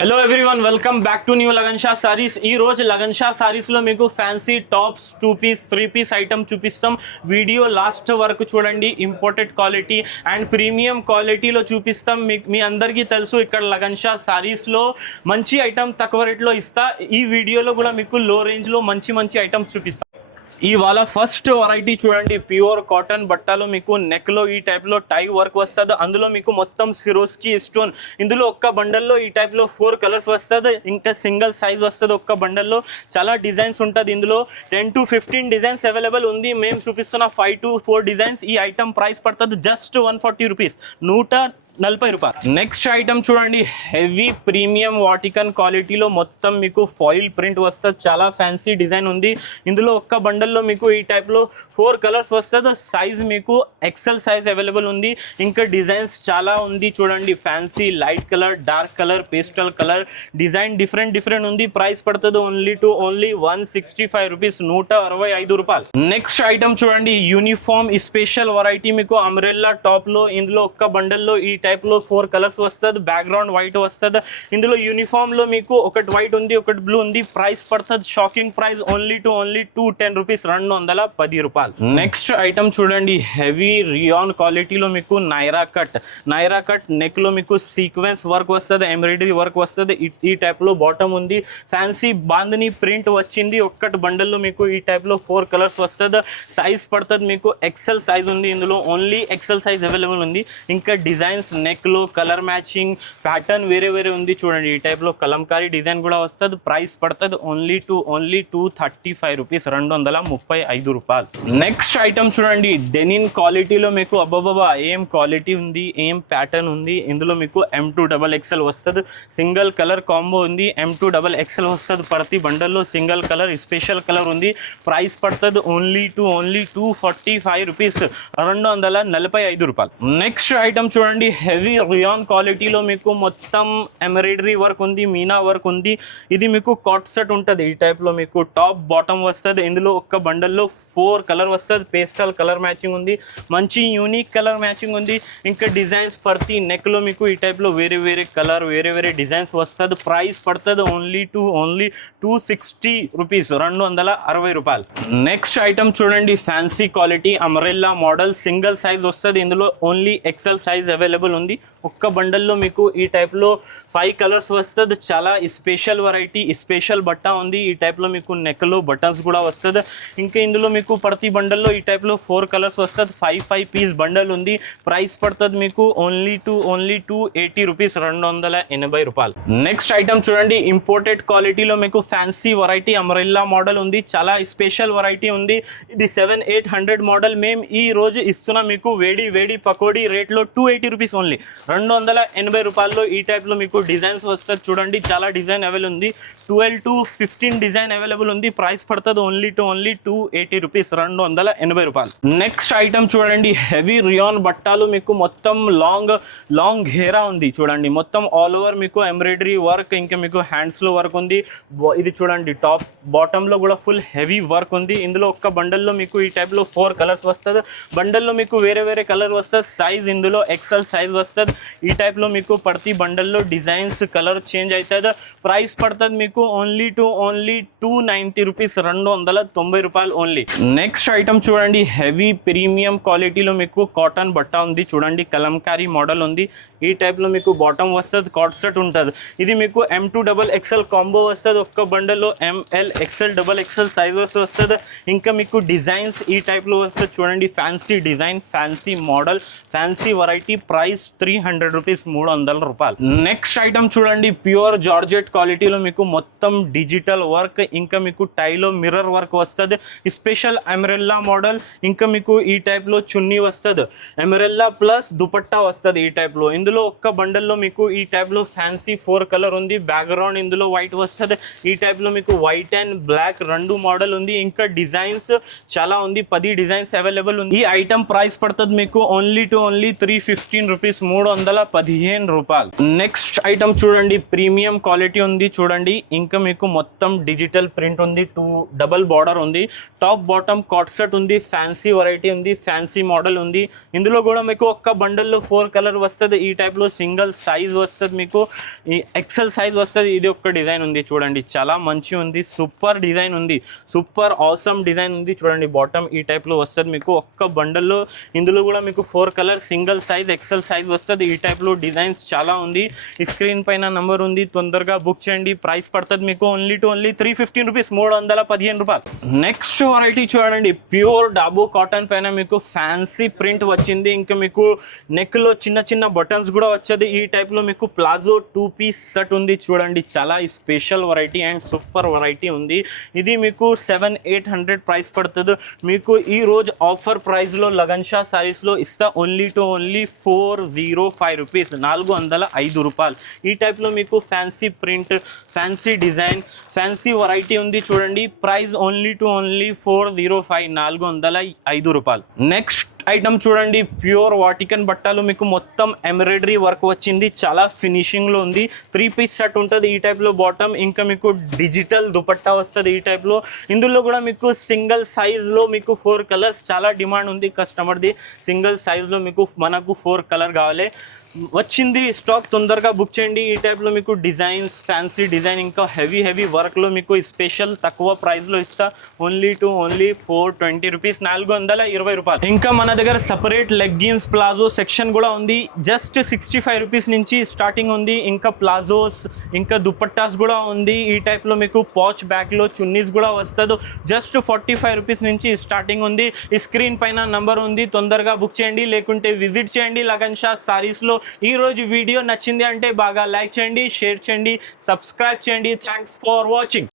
Hello everyone, welcome back to new Lagan Shah sarees. ఈ రోజు లగన్ షా సారీస్లో మీకు fancy tops, 2 piece 3 piece item చూపిస్తాం. వీడియో లాస్ట్ వరకు చూడండి. ఇంపోర్టెడ్ క్వాలిటీ అండ్ ప్రీమియం క్వాలిటీలో చూపిస్తాం. మీ అందరికీ తెలుసు ఇక్కడ లగన్ షా సారీస్లో మంచి ఐటమ్ తక్కువ రేట్లో ఇస్తా. ఈ వీడియోలో కూడా మీకు లో రేంజ్లో మంచి ఐటమ్స్ చూపిస్తాం. ఇవాళ ఫస్ట్ వెరైటీ చూడండి, ప్యూర్ కాటన్ బట్టలో మీకు నెక్లో ఈ టైప్లో టై వర్క్ వస్తుంది. అందులో మీకు మొత్తం సిరోస్కి స్టోన్. ఇందులో ఒక్క బండల్లో ఈ టైప్లో 4 కలర్స్ వస్తుంది. ఇంకా సింగిల్ సైజ్ వస్తుంది. ఒక్క బండల్లో చాలా డిజైన్స్ ఉంటుంది. ఇందులో 10 to 15 డిజైన్స్ అవైలబుల్ ఉంది. మేము చూపిస్తున్న 5 to 4 డిజైన్స్. ఈ ఐటమ్ ప్రైస్ పడుతుంది జస్ట్ 140 రూపీస్, 140 రూపాయలు. నెక్స్ట్ ఐటమ్ చూడండి, హెవీ ప్రీమియం వాటికన్ క్వాలిటీలో మొత్తం మీకు ఫాయిల్ ప్రింట్ వస్తుంది. చాలా ఫ్యాన్సీ డిజైన్ ఉంది. ఇందులో ఒక్క బండల్లో మీకు ఈ టైప్లో 4 కలర్స్ వస్తుంది. సైజ్ మీకు ఎక్సెల్ సైజ్ అవైలబుల్ ఉంది. ఇంకా డిజైన్స్ చాలా ఉంది చూడండి. Fancy light colour, dark colour, pastel colour design different ఉంది. ప్రైస్ పడుతుంది ఓన్లీ 165 రూపీస్, 165 రూపాయలు. నెక్స్ట్ ఐటమ్ చూడండి, యూనిఫామ్ స్పెషల్ వెరైటీ మీకు అంబ్రెల్లా టాప్లో. ఇందులో ఒక్క బండల్లో ఈ టైప్లో 4 కలర్స్ వస్తుంది. బ్యాక్గ్రౌండ్ వైట్ వస్తుంది. ఇందులో యూనిఫామ్లో మీకు ఒకటి వైట్ ఉంది, ఒకటి బ్లూ ఉంది. ప్రైస్ పడుతుంది షాకింగ్ ప్రైస్ ఓన్లీ 210 రూపీస్, 210 రూపాయలు. నెక్స్ట్ ఐటమ్ చూడండి, హెవీ రియాన్ క్వాలిటీలో మీకు నైరా కట్ నెక్లో మీకు సీక్వెన్స్ వర్క్ వస్తుంది, ఎంబ్రాయిడరీ వర్క్ వస్తుంది. ఈ టైప్లో బాటమ్ ఉంది. ఫ్యాన్సీ బాందని ప్రింట్ వచ్చింది. ఒక్కటి బండల్లో మీకు ఈ టైప్లో 4 కలర్స్ వస్తుంది. సైజ్ పడుతుంది మీకు ఎక్సెల్ సైజ్ ఉంది. ఇందులో ఓన్లీ ఎక్సెల్ సైజ్ అవైలబుల్ ఉంది. ఇంకా డిజైన్స్ నెక్లో కలర్ మ్యాచింగ్ ప్యాటర్న్ వేరే ఉంది చూడండి. ఈ టైప్లో కలంకారీ డిజైన్ కూడా వస్తుంది. ప్రైస్ పడుతుంది ఓన్లీ 235 రూపీస్, 235 రూపాయలు. నెక్స్ట్ ఐటమ్ చూడండి, డెనిన్ క్వాలిటీలో మీకు అబ్బాబా ఏం క్వాలిటీ ఉంది, ఏం ప్యాటర్న్ ఉంది. ఇందులో మీకు M2XXL వస్తుంది. సింగిల్ కలర్ కాంబో ఉంది. M2XXL వస్తుంది. ప్రతి బండల్లో సింగిల్ కలర్ స్పెషల్ కలర్ ఉంది. ప్రైస్ పడుతుంది ఓన్లీ 245 రూపీస్, 245 రూపాయలు. నెక్స్ట్ ఐటమ్ చూడండి, హెవీ రియాన్ క్వాలిటీలో మీకు మొత్తం ఎంబ్రాయిడరీ వర్క్ ఉంది, మీనా వర్క్ ఉంది. ఇది మీకు కాట్ సెట్ ఉంటుంది. ఈ టైప్లో మీకు టాప్ బాటమ్ వస్తుంది. ఇందులో ఒక్క బండల్లో 4 కలర్ వస్తుంది. పేస్టల్ కలర్ మ్యాచింగ్ ఉంది. మంచి యూనిక్ కలర్ మ్యాచింగ్ ఉంది. ఇంకా డిజైన్స్ ప్రతి నెక్లో మీకు ఈ టైప్లో వేరే కలర్ వేరే డిజైన్స్ వస్తుంది. ప్రైస్ పడుతుంది ఓన్లీ 260 రూపీస్, 260 రూపాయలు. నెక్స్ట్ ఐటమ్ చూడండి, fancy quality umbrella model single size వస్తుంది. ఇందులో ఓన్లీ ఎక్సెల్ సైజ్ అవైలబుల్ ఉంది. ఒక్క బండల్లో మీకు ఈ టైప్లో 5 కలర్స్ వస్తుంది. చాలా స్పెషల్ వెరైటీ, స్పెషల్ బట్ట ఉంది. ఈ టైప్లో మీకు నెక్లో బటన్స్ కూడా వస్తుంది. ఇంకా ఇందులో మీకు ప్రతి బండల్లో ఈ టైప్లో 4 కలర్స్ వస్తుంది. 5 పీస్ బండల్ ఉంది. ప్రైస్ పడుతుంది మీకు ఓన్లీ 280 రూపీస్, 280 రూపాయలు. నెక్స్ట్ ఐటమ్ చూడండి, ఇంపోర్టెడ్ క్వాలిటీలో మీకు ఫ్యాన్సీ వెరైటీ అంబ్రెల్లా మోడల్ ఉంది. చాలా స్పెషల్ వెరైటీ ఉంది. ఇది 700-800 మోడల్. మేము ఈ రోజు ఇస్తున్నా మీకు వేడి పకోడీ రేట్లో 280 రూపీస్ ఓన్లీ, 280 రూపాయల్లో. ఈ టైప్లో మీకు డిజైన్స్ వస్తుంది చూడండి. చాలా డిజైన్ అవైలబుల్ ఉంది. 12 to 15 డిజైన్ అవైలబుల్ ఉంది. ప్రైస్ పడుతుంది ఓన్లీ 280 రూపీస్, 280 రూపాయలు. నెక్స్ట్ ఐటమ్ చూడండి, హెవీ రియాన్ బట్టాలు మీకు మొత్తం లాంగ్ హెయిరా ఉంది చూడండి. మొత్తం ఆల్ ఓవర్ మీకు ఎంబ్రాయిడరీ వర్క్, ఇంకా మీకు హ్యాండ్స్లో వర్క్ ఉంది. ఇది చూడండి, టాప్ బాటంలో కూడా ఫుల్ హెవీ వర్క్ ఉంది. ఇందులో ఒక్క బండల్లో మీకు ఈ టైప్లో 4 కలర్స్ వస్తుంది. బండల్లో మీకు వేరే కలర్ వస్తుంది. సైజ్ ఇందులో ఎక్సెల్ సైజ్ వస్తుంది. ఈ టైప్లో మీకు ప్రతి బండల్లో డిజైన్స్ కలర్ చేంజ్ అవుతుంది. ప్రైస్ పడుతుంది మీకు ఓన్లీ 290 రూపీస్, 290 రూపాయలు ఓన్లీ. నెక్స్ట్ ఐటమ్ చూడండి, హెవీ ప్రీమియం క్వాలిటీలో మీకు కాటన్ బట్ట ఉంది చూడండి. కలంకారీ మోడల్ ఉంది. ఈ టైప్లో మీకు బాటమ్ వస్తుంది, కాట్ సెట్ ఉంటుంది. ఇది మీకు M2XXL కాంబో వస్తుంది. ఒక్క బండల్లో ML XL సైజ్ వస్తుంది. ఇంకా మీకు డిజైన్స్ ఈ టైప్లో వస్తుంది చూడండి. Fancy design, fancy model, fancy variety. Price 300 rupees, 300 రూపాయలు. నెక్స్ట్ ఐటమ్ చూడండి, ప్యూర్ జార్జెట్ క్వాలిటీలో మీకు మొత్తం డిజిటల్ వర్క్, ఇంకా మీకు టైలో మిర్రర్ వర్క్ వస్తుంది. Special umbrella model. ఇంకా మీకు ఈ టైప్లో చున్నీ వస్తుంది. అంబ్రెల్లా ప్లస్ దుపట్టా వస్తుంది ఈ టైప్లో. ఇందులో ఒక్క బండల్లో మీకు ఈ టైప్లో ఫ్యాన్సీ 4 కలర్ ఉంది. బ్యాక్గ్రౌండ్ ఇందులో వైట్ వస్తుంది. ఈ టైప్లో మీకు వైట్ అండ్ బ్లాక్ 2 మోడల్ ఉంది. ఇంకా డిజైన్స్ చాలా ఉంది. 10 డిజైన్స్ అవైలబుల్ ఉంది. ఈ ఐటమ్ ప్రైస్ పడుతుంది మీకు ఓన్లీ 315 రూపీస్, రూపీస్ 315 రూపాయలు. నెక్స్ట్ ఐటమ్ చూడండి, ప్రీమియం క్వాలిటీ ఉంది చూడండి. ఇంకా మీకు మొత్తం డిజిటల్ ప్రింట్ ఉంది, 2 డబల్ బార్డర్ ఉంది, టాప్ బాటమ్ కాట్ సెట్ ఉంది, ఫ్యాన్సీ వెరైటీ ఉంది, ఫ్యాన్సీ మోడల్ ఉంది. ఇందులో కూడా మీకు ఒక్క బండల్లో 4 కలర్ వస్తుంది. ఈ టైప్లో సింగిల్ సైజ్ వస్తుంది, మీకు ఈ ఎక్సెల్ సైజ్ వస్తుంది. ఇది ఒక్క డిజైన్ ఉంది చూడండి, చాలా మంచి ఉంది, సూపర్ డిజైన్ ఉంది, సూపర్ ఆసమ్ డిజైన్ ఉంది చూడండి. బాటమ్ ఈ టైప్లో వస్తుంది మీకు ఒక్క బండల్లో. ఇందులో కూడా మీకు 4 colour single size XL size వస్తుంది. ఈ టైప్లో డిజైన్స్ చాలా ఉంది. ఈ స్క్రీన్ పైన నంబర్ ఉంది, తొందరగా బుక్ చేయండి. ప్రైస్ పడుతుంది మీకు ఓన్లీ 315 రూపీస్, 315 రూపాయలు. నెక్స్ట్ వెరైటీ చూడండి, ప్యూర్ డాబు కాటన్ పైన మీకు ఫ్యాన్సీ ప్రింట్ వచ్చింది. ఇంకా మీకు నెక్ లో చిన్న చిన్న బటన్స్ కూడా వచ్చేది. ఈ టైప్ లో మీకు ప్లాజో 2 పీస్ సెట్ ఉంది చూడండి, చాలా special variety and super variety ఉంది. ఇది మీకు 700-800 ప్రైస్ పడుతుంది. మీకు ఈ రోజు ఆఫర్ ప్రైస్ లో లగన్ షా సారీస్ లో ఇస్తా ఓన్లీ 405 రూపీస్, 405 రూపాయలు. ఈ టైప్ లో మీకు fancy print, fancy design, fancy variety ఉంది చూడండి. ప్రైస్ ఓన్లీ 405, 405 రూపాయలు. నెక్స్ట్ ఐటమ్ చూడండి, ప్యూర్ వాటికన్ బట్టలు మీకు మొత్తం ఎంబ్రాయిడరీ వర్క్ వచ్చింది, చాలా ఫినిషింగ్ లో ఉంది. 3 పీస్ సెట్ ఉంటుంది ఈ టైప్ లో బాటమ్. ఇంకా మీకు డిజిటల్ దుపట్టా వస్తుంది ఈ టైప్ లో. ఇందులో కూడా మీకు సింగిల్ సైజ్ లో మీకు 4 కలర్స్, చాలా డిమాండ్ ఉంది కస్టమర్ది. సింగిల్ సైజ్ లో మీకు మనకు 4 కలర్ కావాలి, వచ్చింది స్టాక్, తొందరగా బుక్ చేయండి. ఈ టైప్లో మీకు డిజైన్స్, ఫ్యాన్సీ డిజైన్, ఇంకా హెవీ వర్క్లో మీకు స్పెషల్ తక్కువ ప్రైస్లో ఇస్తా ఓన్లీ 420 రూపీస్, 420 రూపాయలు. ఇంకా మన దగ్గర సపరేట్ లెగ్గిన్స్ ప్లాజో సెక్షన్ కూడా ఉంది. జస్ట్ 65 రూపీస్ నుంచి స్టార్టింగ్ ఉంది. ఇంకా ప్లాజోస్, ఇంకా దుపట్టాస్ కూడా ఉంది. ఈ టైప్లో మీకు పాచ్ బ్యాక్లో చున్నీస్ కూడా వస్తుంది. జస్ట్ 45 రూపీస్ నుంచి స్టార్టింగ్ ఉంది. ఈ స్క్రీన్ పైన నంబర్ ఉంది, తొందరగా బుక్ చేయండి, లేకుంటే విజిట్ చేయండి లగన్ షా సారీస్లో. ఈ రోజు వీడియో నచ్చింది అంటే బాగా లైక్ చేయండి, షేర్ చేయండి, సబ్స్క్రైబ్ చేయండి. Thanks for watching.